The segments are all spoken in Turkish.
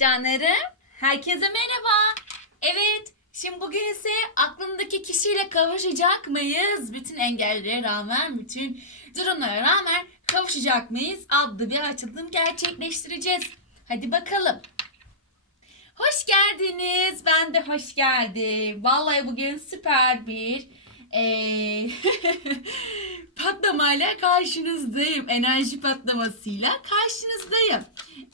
Canlarım, herkese merhaba. Evet, şimdi bugün ise aklımdaki kişiyle kavuşacak mıyız? Bütün engellere rağmen, bütün durumlara rağmen kavuşacak mıyız? Adlı bir açılım gerçekleştireceğiz. Hadi bakalım. Hoş geldiniz. Ben de hoş geldim. Vallahi bugün süper bir eee patlamayla karşınızdayım. Enerji patlamasıyla karşınızdayım.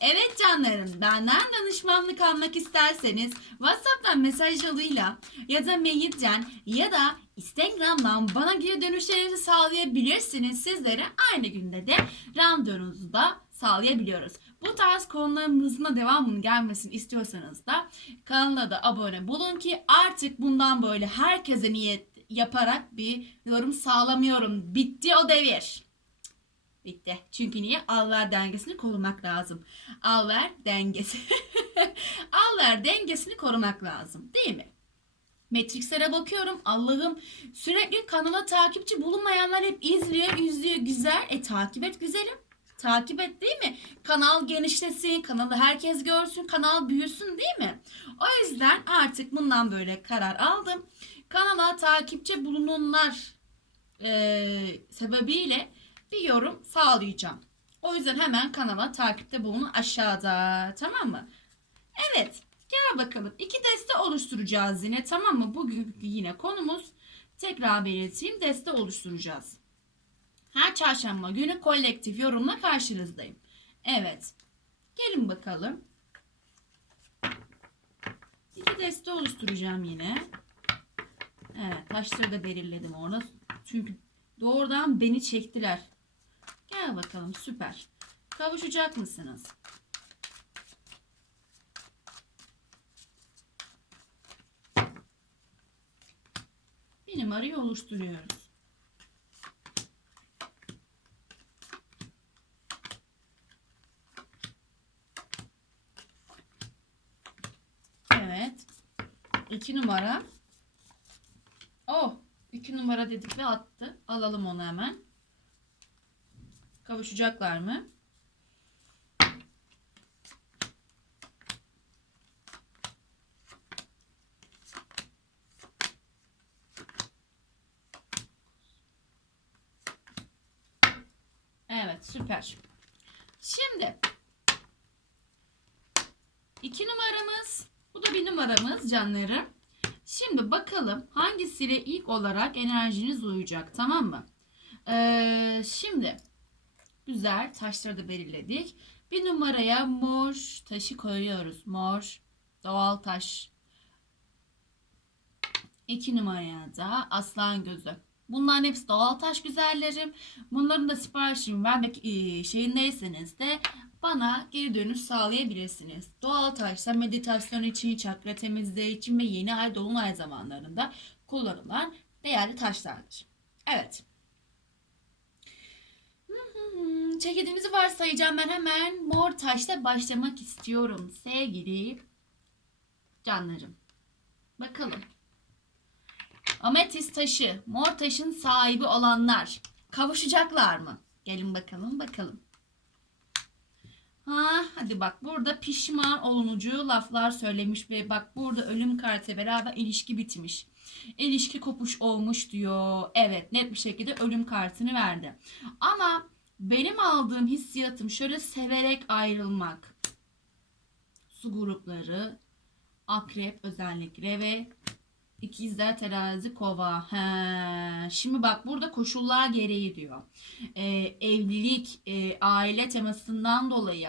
Evet canlarım, benden danışmanlık almak isterseniz WhatsApp'tan mesaj yoluyla ya da mailden ya da Instagram'dan bana geri dönüşlerinizi sağlayabilirsiniz. Sizlere aynı günde de randevunuzu da sağlayabiliyoruz. Bu tarz konularımızın da devamının gelmesini istiyorsanız da kanala da abone bulun ki artık bundan böyle herkese niyet yaparak bir yorum sağlamıyorum. Bitti o devir. Bitti. Çünkü niye? Al-ver dengesini korumak lazım. Al-ver dengesi. Al-ver dengesini korumak lazım. Değil mi? Matrix'lere bakıyorum. Allah'ım sürekli kanala takipçi bulunmayanlar hep izliyor, izliyor. Güzel. E takip et güzelim. Takip et değil mi? Kanal genişlesin, kanalı herkes görsün, kanal büyüsün değil mi? O yüzden artık bundan böyle karar aldım. Kanala takipçi bulunanlar eee, sebebiyle bir yorum sağlayacağım. O yüzden hemen kanala takipte bulunun aşağıda. Tamam mı? Evet. Gel bakalım. İki deste oluşturacağız yine. Tamam mı? Bugün yine konumuz tekrar belirteyim. Deste oluşturacağız. Her çarşamba günü kolektif yorumla karşınızdayım. Evet. Gelin bakalım. İki deste oluşturacağım yine. Evet. Taşları da belirledim orada. Çünkü doğrudan beni çektiler. Gel bakalım süper. Kavuşacak mısınız? Bir numarayı oluşturuyoruz. Evet. İki numara. Oh. iki numara dedik ve attı. Alalım onu hemen. Kavuşacaklar mı? Evet süper. Şimdi iki numaramız bu da bir numaramız canlarım. Şimdi bakalım hangisiyle ilk olarak enerjiniz uyacak tamam mı? Ee, şimdi güzel taşları da belirledik. Bir numaraya mor taşı koyuyoruz. Mor doğal taş. İki numaraya da aslan gözü. Bunların hepsi doğal taş güzellerim. Bunların da siparişini vermek e, şeyindeyseniz de bana geri dönüş sağlayabilirsiniz. Doğal taşsa meditasyon için, çakra temizliği için ve yeni ay dolunay zamanlarında kullanılan değerli taşlardır. Evet. Çekildiğinizi varsayacağım ben hemen mor taşla başlamak istiyorum sevgili canlarım. Bakalım. Ametist taşı, mor taşın sahibi olanlar kavuşacaklar mı? Gelin bakalım bakalım. Ha, hadi bak burada pişman olunucu laflar söylemiş ve bak burada ölüm kartı beraber ilişki bitmiş. İlişki kopuş olmuş diyor. Evet net bir şekilde ölüm kartını verdi. Ama benim aldığım hissiyatım şöyle severek ayrılmak. Su grupları, akrep özellikle ve İkizler terazi kova. He. Şimdi bak burada koşullar gereği diyor. Ee, evlilik, e, aile temasından dolayı.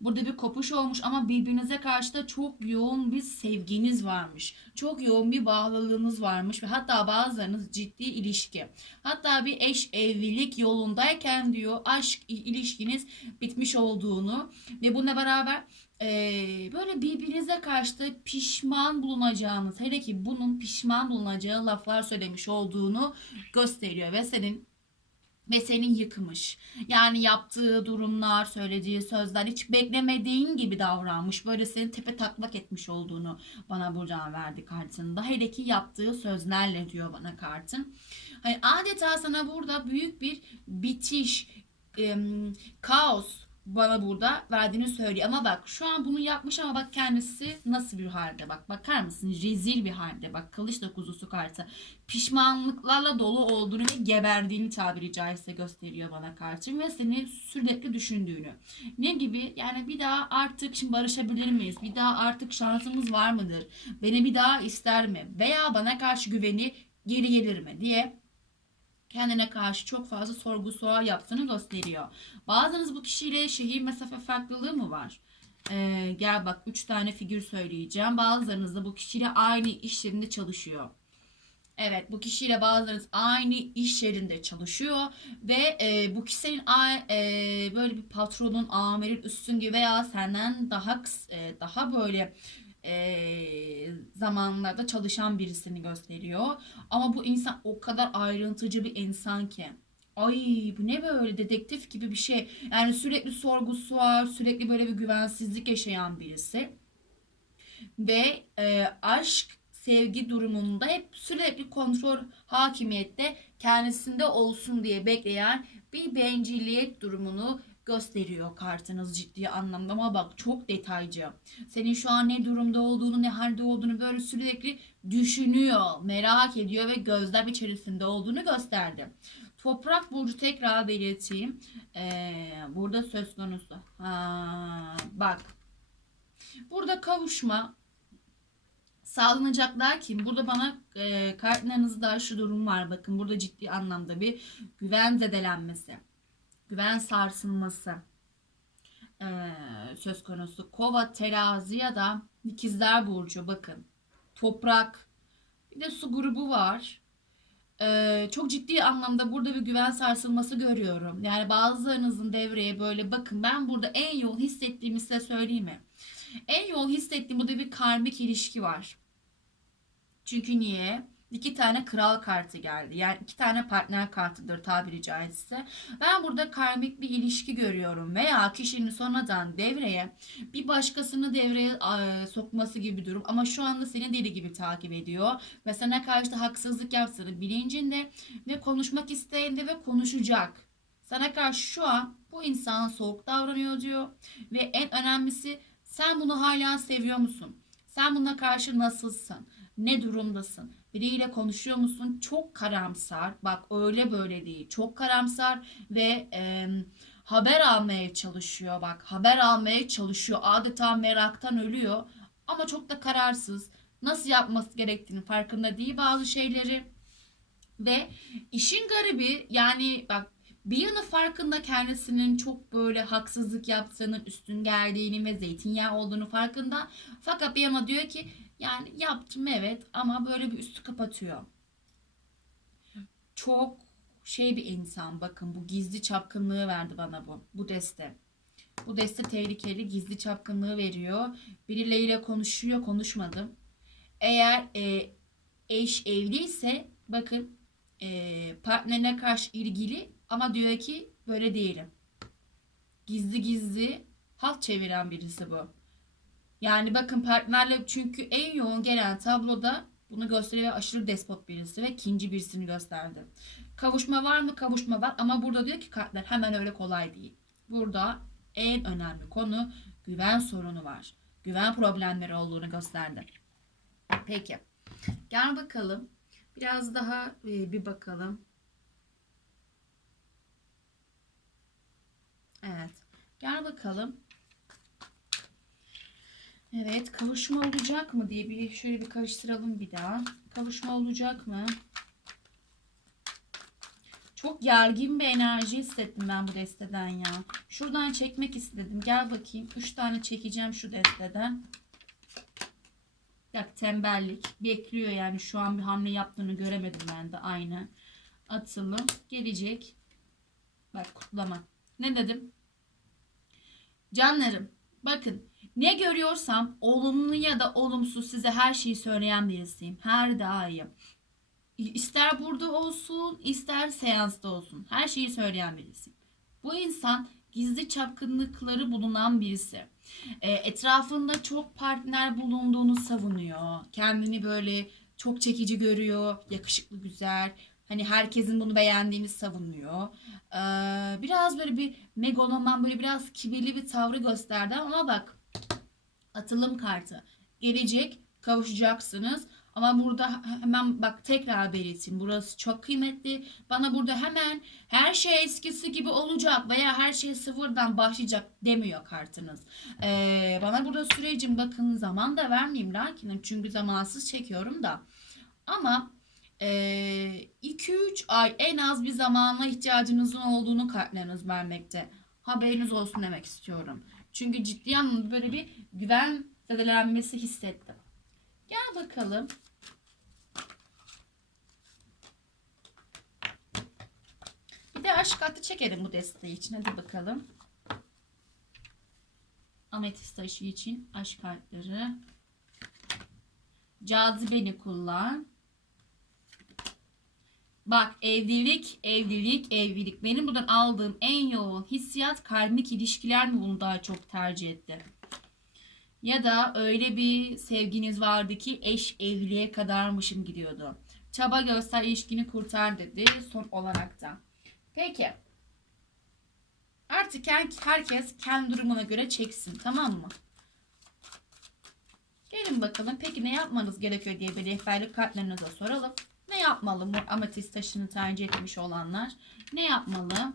Burada bir kopuş olmuş ama birbirinize karşı da çok yoğun bir sevginiz varmış. Çok yoğun bir bağlılığınız varmış ve hatta bazılarınız ciddi ilişki. Hatta bir eş evlilik yolundayken diyor aşk ilişkiniz bitmiş olduğunu ve bununla beraber ee, böyle birbirinize karşı da pişman bulunacağınız hele ki bunun pişman bulunacağı laflar söylemiş olduğunu gösteriyor ve senin ve senin yıkmış. Yani yaptığı durumlar, söylediği sözler hiç beklemediğin gibi davranmış. Böyle seni tepe taklak etmiş olduğunu bana buradan verdi kartında. Hele ki yaptığı sözlerle diyor bana kartın. Hani adeta sana burada büyük bir bitiş, em, kaos, bana burada verdiğini söylüyor. Ama bak şu an bunu yapmış ama bak kendisi nasıl bir halde bak. Bakar mısın? Rezil bir halde. Bak kılıç da kuzusu kartı. Pişmanlıklarla dolu olduğunu ve geberdiğini tabiri caizse gösteriyor bana kartım. Ve seni sürekli düşündüğünü. Ne gibi? Yani bir daha artık şimdi barışabilir miyiz? Bir daha artık şansımız var mıdır? Beni bir daha ister mi? Veya bana karşı güveni geri gelir mi diye kendine karşı çok fazla sorgu sual yaptığını gösteriyor. Bazınız bu kişiyle şehir mesafe farklılığı mı var? Ee, gel bak 3 tane figür söyleyeceğim. Bazılarınız da bu kişiyle aynı iş yerinde çalışıyor. Evet bu kişiyle bazılarınız aynı iş yerinde çalışıyor ve e, bu kişinin e, böyle bir patronun, amirin üstün gibi veya senden daha e, daha böyle e, zamanlarda çalışan birisini gösteriyor. Ama bu insan o kadar ayrıntıcı bir insan ki. Ay bu ne böyle dedektif gibi bir şey. Yani sürekli sorgusu var, sürekli böyle bir güvensizlik yaşayan birisi. Ve e, aşk, sevgi durumunda hep sürekli kontrol, hakimiyette kendisinde olsun diye bekleyen bir bencillik durumunu gösteriyor kartınız ciddi anlamda ama bak çok detaycı. Senin şu an ne durumda olduğunu, ne halde olduğunu böyle sürekli düşünüyor, merak ediyor ve gözlem içerisinde olduğunu gösterdi. Toprak burcu tekrar belirteyim. Ee, burada söz konusu. Ha, bak. Burada kavuşma sağlanacaklar kim? Burada bana e, kartlarınızda şu durum var. Bakın burada ciddi anlamda bir güven zedelenmesi. Güven sarsılması e, söz konusu. Kova, terazi ya da ikizler burcu bakın. Toprak. Bir de su grubu var. Ee, çok ciddi anlamda burada bir güven sarsılması görüyorum. Yani bazılarınızın devreye böyle bakın ben burada en yoğun hissettiğimi size söyleyeyim mi? En yoğun hissettiğim burada bir karmik ilişki var. Çünkü niye? İki tane kral kartı geldi. Yani iki tane partner kartıdır tabiri caizse. Ben burada karmik bir ilişki görüyorum. Veya kişinin sonradan devreye bir başkasını devreye sokması gibi bir durum. Ama şu anda seni deli gibi takip ediyor. Ve sana karşı da haksızlık yaptığını bilincinde ve konuşmak isteğinde ve konuşacak. Sana karşı şu an bu insan soğuk davranıyor diyor. Ve en önemlisi sen bunu hala seviyor musun? Sen buna karşı nasılsın? Ne durumdasın? Biriyle konuşuyor musun? Çok karamsar. Bak öyle böyle değil. Çok karamsar ve e, haber almaya çalışıyor. Bak haber almaya çalışıyor. Adeta meraktan ölüyor. Ama çok da kararsız. Nasıl yapması gerektiğini farkında değil bazı şeyleri. Ve işin garibi yani bak bir yanı farkında kendisinin çok böyle haksızlık yaptığının, üstün geldiğinin ve zeytinyağı olduğunu farkında. Fakat bir yana diyor ki yani yaptım evet ama böyle bir üstü kapatıyor. Çok şey bir insan bakın bu gizli çapkınlığı verdi bana bu. Bu deste. Bu deste tehlikeli gizli çapkınlığı veriyor. Birileriyle konuşuyor konuşmadım. Eğer e, eş evliyse bakın e, partnerine karşı ilgili ama diyor ki böyle değilim. Gizli gizli halt çeviren birisi bu. Yani bakın partnerle çünkü en yoğun gelen tabloda bunu gösteriyor aşırı despot birisi ve ikinci birisini gösterdi. Kavuşma var mı? Kavuşma var ama burada diyor ki kartlar hemen öyle kolay değil. Burada en önemli konu güven sorunu var. Güven problemleri olduğunu gösterdi. Peki. Gel bakalım. Biraz daha e, bir bakalım. Evet. Gel bakalım. Evet, kavuşma olacak mı diye bir şöyle bir karıştıralım bir daha. Kavuşma olacak mı? Çok gergin bir enerji hissettim ben bu desteden ya. Şuradan çekmek istedim. Gel bakayım. 3 tane çekeceğim şu desteden. Bak tembellik. Bekliyor yani şu an bir hamle yaptığını göremedim ben de aynı. Atılım gelecek. Bak kutlama. Ne dedim? Canlarım bakın ne görüyorsam olumlu ya da olumsuz size her şeyi söyleyen birisiyim. Her daim. İster burada olsun, ister seansta olsun. Her şeyi söyleyen birisiyim. Bu insan gizli çapkınlıkları bulunan birisi. E, etrafında çok partner bulunduğunu savunuyor. Kendini böyle çok çekici görüyor. Yakışıklı, güzel, Hani herkesin bunu beğendiğini savunuyor. Ee, biraz böyle bir megaloman böyle biraz kibirli bir tavrı gösterdi ama bak atılım kartı. Gelecek kavuşacaksınız. Ama burada hemen bak tekrar belirteyim. Burası çok kıymetli. Bana burada hemen her şey eskisi gibi olacak veya her şey sıfırdan başlayacak demiyor kartınız. Ee, bana burada sürecin bakın zaman da vermeyeyim lakin çünkü zamansız çekiyorum da. Ama 2-3 ay en az bir zamana ihtiyacınızın olduğunu kartlarınız vermekte. Haberiniz olsun demek istiyorum. Çünkü ciddi anlamda böyle bir güven zedelenmesi hissettim. Gel bakalım. Bir de aşk kartı çekelim bu desteği için. Hadi bakalım. Ametist taşı için aşk kartları. Cazibeni kullan. Bak evlilik, evlilik, evlilik. Benim buradan aldığım en yoğun hissiyat karmik ilişkiler mi bunu daha çok tercih etti? Ya da öyle bir sevginiz vardı ki eş evliliğe kadarmışım gidiyordu. Çaba göster ilişkini kurtar dedi son olarak da. Peki. Artık herkes kendi durumuna göre çeksin tamam mı? Gelin bakalım peki ne yapmanız gerekiyor diye bir rehberlik kartlarınıza soralım. Ne yapmalı ametist taşını tercih etmiş olanlar? Ne yapmalı?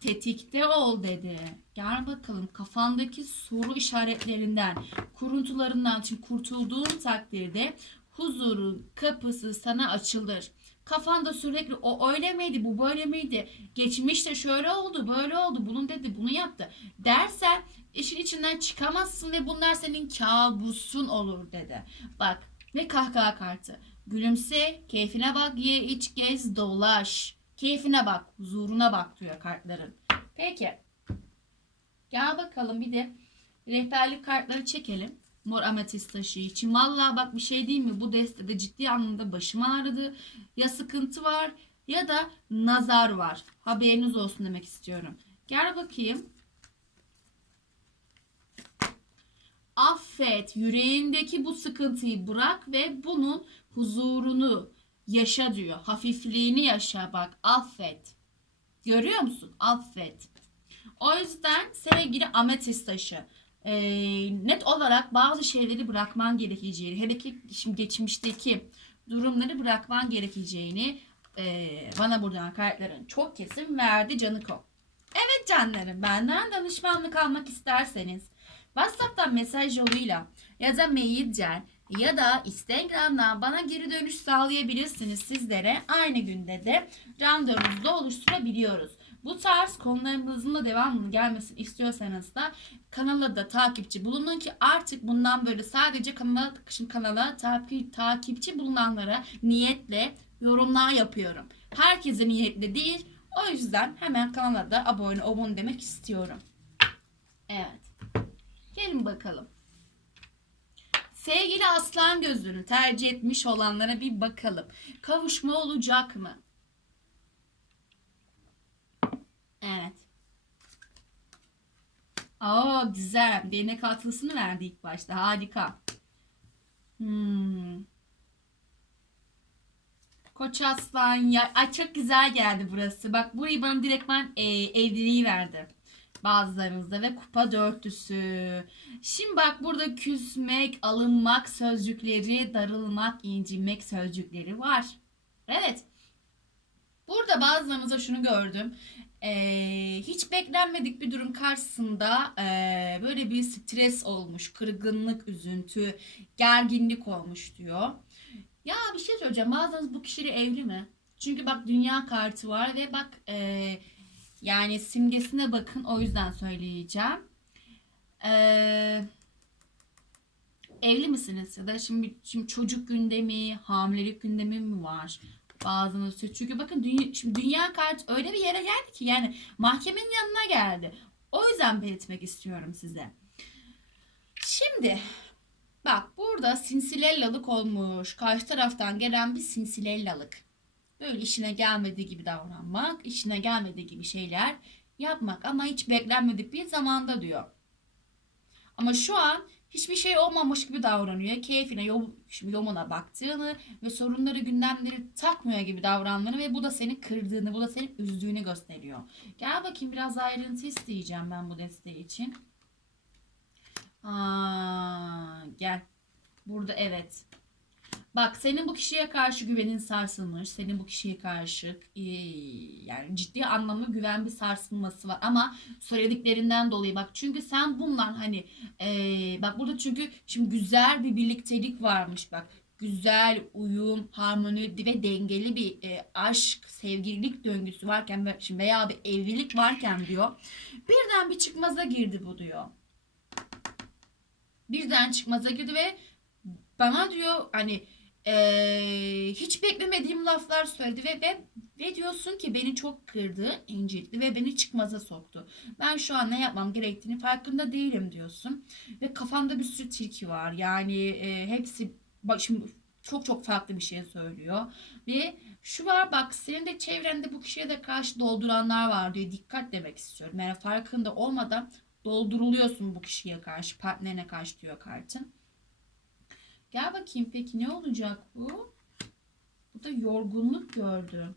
Tetikte ol dedi. Gel bakalım kafandaki soru işaretlerinden, kuruntularından şimdi kurtulduğun takdirde huzurun kapısı sana açılır. Kafanda sürekli o öyle miydi, bu böyle miydi? Geçmişte şöyle oldu, böyle oldu, bunun dedi, bunu yaptı. Dersen işin içinden çıkamazsın ve bunlar senin kabusun olur dedi. Bak ne kahkaha kartı. Gülümse, keyfine bak, ye, iç, gez, dolaş. Keyfine bak, huzuruna bak diyor kartların. Peki. Gel bakalım bir de rehberlik kartları çekelim. Mor ametist taşı için. Vallahi bak bir şey değil mi? Bu destede ciddi anlamda başım ağrıdı. Ya sıkıntı var ya da nazar var. Haberiniz olsun demek istiyorum. Gel bakayım. Affet. Yüreğindeki bu sıkıntıyı bırak ve bunun huzurunu yaşa diyor. Hafifliğini yaşa bak. Affet. Görüyor musun? Affet. O yüzden sevgili ametist taşı e, net olarak bazı şeyleri bırakman gerekeceğini, hele ki şimdi geçmişteki durumları bırakman gerekeceğini e, bana buradan kartların çok kesin verdi Caniko. Evet canlarım benden danışmanlık almak isterseniz WhatsApp'tan mesaj yoluyla ya da mailden ya da Instagram'dan bana geri dönüş sağlayabilirsiniz sizlere. Aynı günde de randevunuzu da oluşturabiliyoruz. Bu tarz konularımızın da devamını gelmesini istiyorsanız da kanala da takipçi bulunun ki artık bundan böyle sadece kanala, şimdi kanala takip, takipçi bulunanlara niyetle yorumlar yapıyorum. Herkese niyetli değil. O yüzden hemen kanala da abone olun demek istiyorum. Evet. Gelin bakalım. Sevgili aslan gözünü tercih etmiş olanlara bir bakalım. Kavuşma olacak mı? Evet. Aa güzel. DNA katılısını verdi ilk başta. Harika. Hmm. Koç aslan ya. Ay çok güzel geldi burası. Bak burayı bana direktmen e, evliliği verdi. Bazılarınızda ve kupa dörtlüsü. Şimdi bak burada küsmek, alınmak sözcükleri, darılmak, incinmek sözcükleri var. Evet. Burada bazılarınızda şunu gördüm. Ee, hiç beklenmedik bir durum karşısında e, böyle bir stres olmuş, kırgınlık, üzüntü, gerginlik olmuş diyor. Ya bir şey söyleyeceğim. Bazılarınız bu kişiyle evli mi? Çünkü bak dünya kartı var ve bak e, yani simgesine bakın. O yüzden söyleyeceğim. Ee, evli misiniz? Ya da şimdi, şimdi çocuk gündemi, hamilelik gündemi mi var? Bazınız çünkü bakın dünya, şimdi dünya kartı öyle bir yere geldi ki yani mahkemenin yanına geldi. O yüzden belirtmek istiyorum size. Şimdi bak burada sinsilellalık olmuş. Karşı taraftan gelen bir sinsilellalık. Böyle işine gelmediği gibi davranmak, işine gelmediği gibi şeyler yapmak ama hiç beklenmedik bir zamanda diyor. Ama şu an hiçbir şey olmamış gibi davranıyor. Keyfine, yol, yoluna baktığını ve sorunları, gündemleri takmıyor gibi davrandığını ve bu da seni kırdığını, bu da seni üzdüğünü gösteriyor. Gel bakayım biraz ayrıntı isteyeceğim ben bu desteği için. Aa, gel. Burada evet. Bak senin bu kişiye karşı güvenin sarsılmış. Senin bu kişiye karşı e, yani ciddi anlamda güven bir sarsılması var. Ama söylediklerinden dolayı bak çünkü sen bunlar hani e, bak burada çünkü şimdi güzel bir birliktelik varmış bak. Güzel uyum, harmoni ve dengeli bir e, aşk, sevgililik döngüsü varken ve şimdi veya bir evlilik varken diyor. Birden bir çıkmaza girdi bu diyor. Birden çıkmaza girdi ve bana diyor hani hiç beklemediğim laflar söyledi ve, ve ve diyorsun ki beni çok kırdı, incitti ve beni çıkmaza soktu. Ben şu an ne yapmam gerektiğini farkında değilim diyorsun. Ve kafanda bir sürü tilki var. Yani e, hepsi bak şimdi çok çok farklı bir şey söylüyor. Ve şu var bak senin de çevrende bu kişiye de karşı dolduranlar var diyor. Dikkat demek istiyorum. Yani farkında olmadan dolduruluyorsun bu kişiye karşı, partnerine karşı diyor kartın. Gel bakayım peki ne olacak bu? Bu da yorgunluk gördü.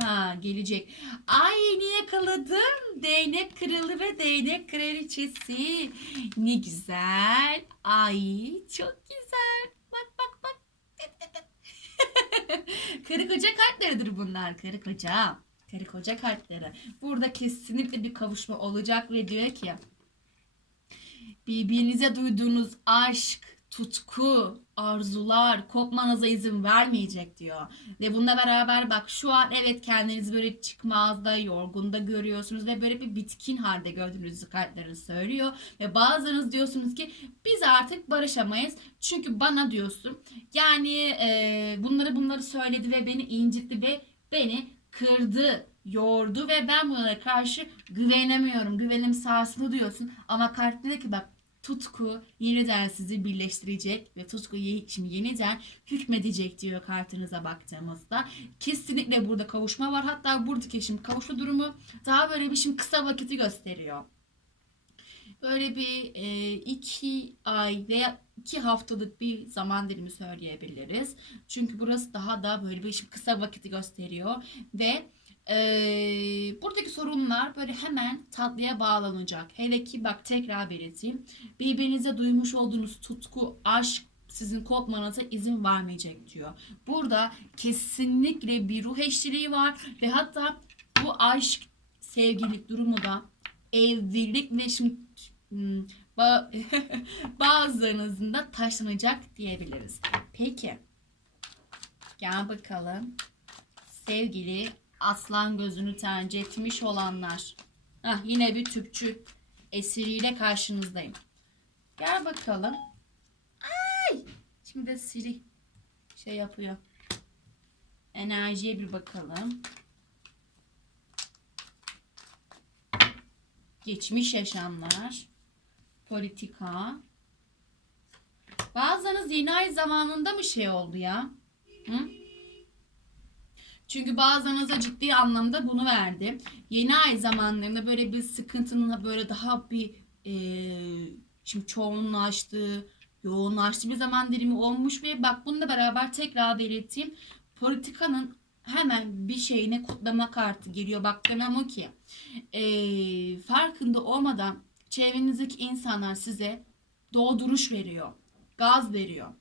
Ha gelecek. Ay niye yakaladım? Değnek kralı ve değnek kraliçesi. Ne güzel. Ay çok güzel. Bak bak bak. Karı koca kartlarıdır bunlar. Karı koca. Karı koca kartları. Burada kesinlikle bir kavuşma olacak ve diyor ki birbirinize duyduğunuz aşk, tutku, arzular kopmanıza izin vermeyecek diyor. Ve bununla beraber bak şu an evet kendinizi böyle çıkmazda, yorgunda görüyorsunuz ve böyle bir bitkin halde gördüğünüzü kartların söylüyor. Ve bazılarınız diyorsunuz ki biz artık barışamayız. Çünkü bana diyorsun yani e, bunları bunları söyledi ve beni incitti ve beni kırdı, yordu ve ben bunlara karşı güvenemiyorum. Güvenim sarsılı diyorsun. Ama kart diyor ki bak tutku yeniden sizi birleştirecek ve tutku şimdi yeniden hükmedecek diyor kartınıza baktığımızda. Kesinlikle burada kavuşma var. Hatta buradaki şimdi kavuşma durumu daha böyle bir şimdi kısa vakiti gösteriyor. Böyle bir e, iki ay veya iki haftalık bir zaman dilimi söyleyebiliriz. Çünkü burası daha da böyle bir şimdi kısa vakiti gösteriyor ve ee, buradaki sorunlar böyle hemen tatlıya bağlanacak. Hele ki bak tekrar belirteyim. Birbirinize duymuş olduğunuz tutku, aşk sizin kopmanıza izin vermeyecek diyor. Burada kesinlikle bir ruh eşliliği var ve hatta bu aşk, sevgililik durumu da evlilik ve şimdi hmm, ba- bazılarınızın da taşlanacak diyebiliriz. Peki. Gel bakalım. Sevgili aslan gözünü tercih etmiş olanlar. Hah, yine bir tüpçü esiriyle karşınızdayım. Gel bakalım. Ay! Şimdi de Siri şey yapıyor. Enerjiye bir bakalım. Geçmiş yaşamlar. Politika. Bazılarınız yeni ay zamanında mı şey oldu ya? Hı? Çünkü bazılarınıza ciddi anlamda bunu verdi. Yeni ay zamanlarında böyle bir sıkıntının böyle daha bir e, şimdi çoğunlaştığı, yoğunlaştığı bir zaman dilimi olmuş ve bak bununla beraber tekrar belirteyim. Politikanın hemen bir şeyine kutlama kartı geliyor. Bak demem o ki e, farkında olmadan çevrenizdeki insanlar size dolduruş veriyor. Gaz veriyor.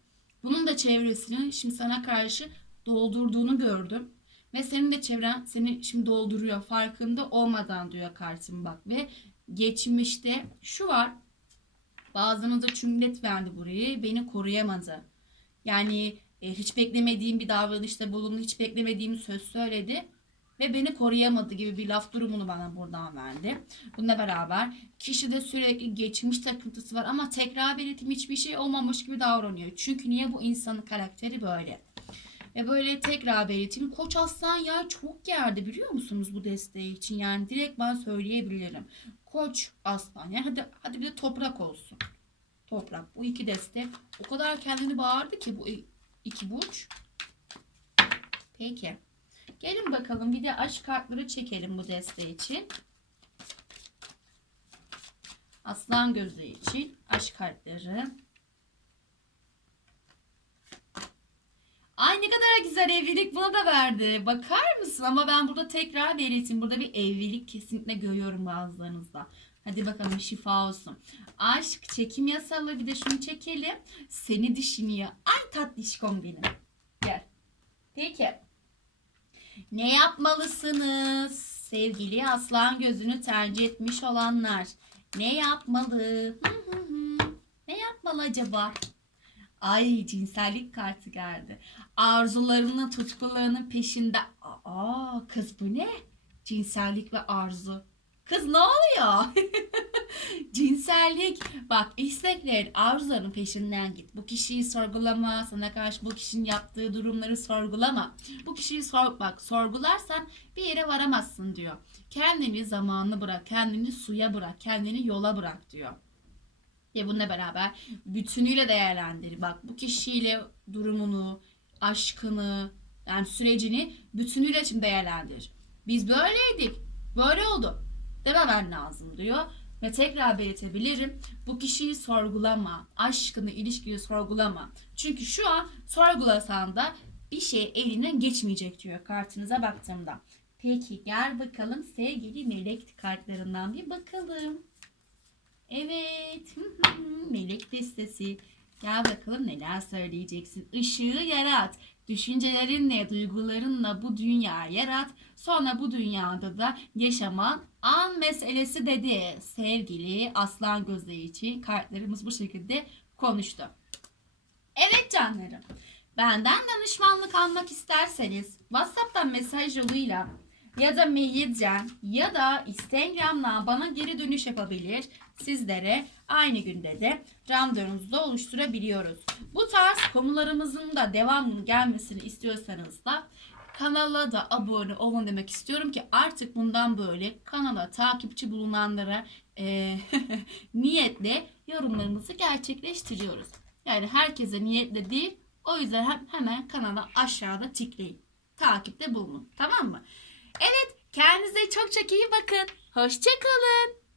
Bunun da çevresini şimdi sana karşı doldurduğunu gördüm. Ve senin de çevren seni şimdi dolduruyor farkında olmadan diyor kartım bak. Ve geçmişte şu var. Bazılarınıza çünkü verdi burayı. Beni koruyamadı. Yani e, hiç beklemediğim bir davranışta bulundu. Hiç beklemediğim söz söyledi. Ve beni koruyamadı gibi bir laf durumunu bana buradan verdi. Bununla beraber kişide sürekli geçmiş takıntısı var ama tekrar belirtim hiçbir şey olmamış gibi davranıyor. Çünkü niye bu insanın karakteri böyle? Ve böyle tekrar belirteyim. Koç aslan ya çok geldi biliyor musunuz bu desteği için? Yani direkt ben söyleyebilirim. Koç aslan. Yani hadi, hadi bir de toprak olsun. Toprak. Bu iki deste o kadar kendini bağırdı ki bu iki burç. Peki. Gelin bakalım bir de aşk kartları çekelim bu deste için. Aslan gözü için aşk kartları. Ay ne kadar güzel evlilik buna da verdi. Bakar mısın? Ama ben burada tekrar belirteyim. Burada bir evlilik kesinlikle görüyorum bazılarınızda. Hadi bakalım şifa olsun. Aşk, çekim yasaları bir de şunu çekelim. Seni düşünüyor. Ay tatlışkom benim. Gel. Peki. Ne yapmalısınız? Sevgili aslan gözünü tercih etmiş olanlar. Ne yapmalı? Hı hı hı. Ne yapmalı acaba? Ay cinsellik kartı geldi. Arzularının, tutkularının peşinde. Aa kız bu ne? Cinsellik ve arzu. Kız ne oluyor? Cinsellik. Bak isteklerin, arzuların peşinden git. Bu kişiyi sorgulama. Sana karşı bu kişinin yaptığı durumları sorgulama. Bu kişiyi sor, bak sorgularsan bir yere varamazsın diyor. Kendini zamanlı bırak, kendini suya bırak, kendini yola bırak diyor. Ve bununla beraber bütünüyle değerlendir. Bak bu kişiyle durumunu, aşkını, yani sürecini bütünüyle şimdi değerlendir. Biz böyleydik, böyle oldu dememen lazım diyor. Ve tekrar belirtebilirim. Bu kişiyi sorgulama. Aşkını, ilişkiyi sorgulama. Çünkü şu an sorgulasan da bir şey elinden geçmeyecek diyor kartınıza baktığımda. Peki gel bakalım sevgili melek kartlarından bir bakalım. Evet. Melek destesi. Gel bakalım neler söyleyeceksin. Işığı yarat. Düşüncelerinle, duygularınla bu dünya yarat. Sonra bu dünyada da yaşaman an meselesi dedi. Sevgili aslan gözleri için kartlarımız bu şekilde konuştu. Evet canlarım. Benden danışmanlık almak isterseniz WhatsApp'tan mesaj yoluyla ya da mailden ya da Instagram'dan bana geri dönüş yapabilir. Sizlere aynı günde de randevunuzu da oluşturabiliyoruz. Bu tarz konularımızın da devamının gelmesini istiyorsanız da kanala da abone olun demek istiyorum ki artık bundan böyle kanala takipçi bulunanlara eee, niyetle yorumlarımızı gerçekleştiriyoruz. Yani herkese niyetle değil o yüzden hem- hemen kanala aşağıda tıklayın. Takipte bulunun. Tamam mı? Evet kendinize çok çok iyi bakın. Hoşçakalın.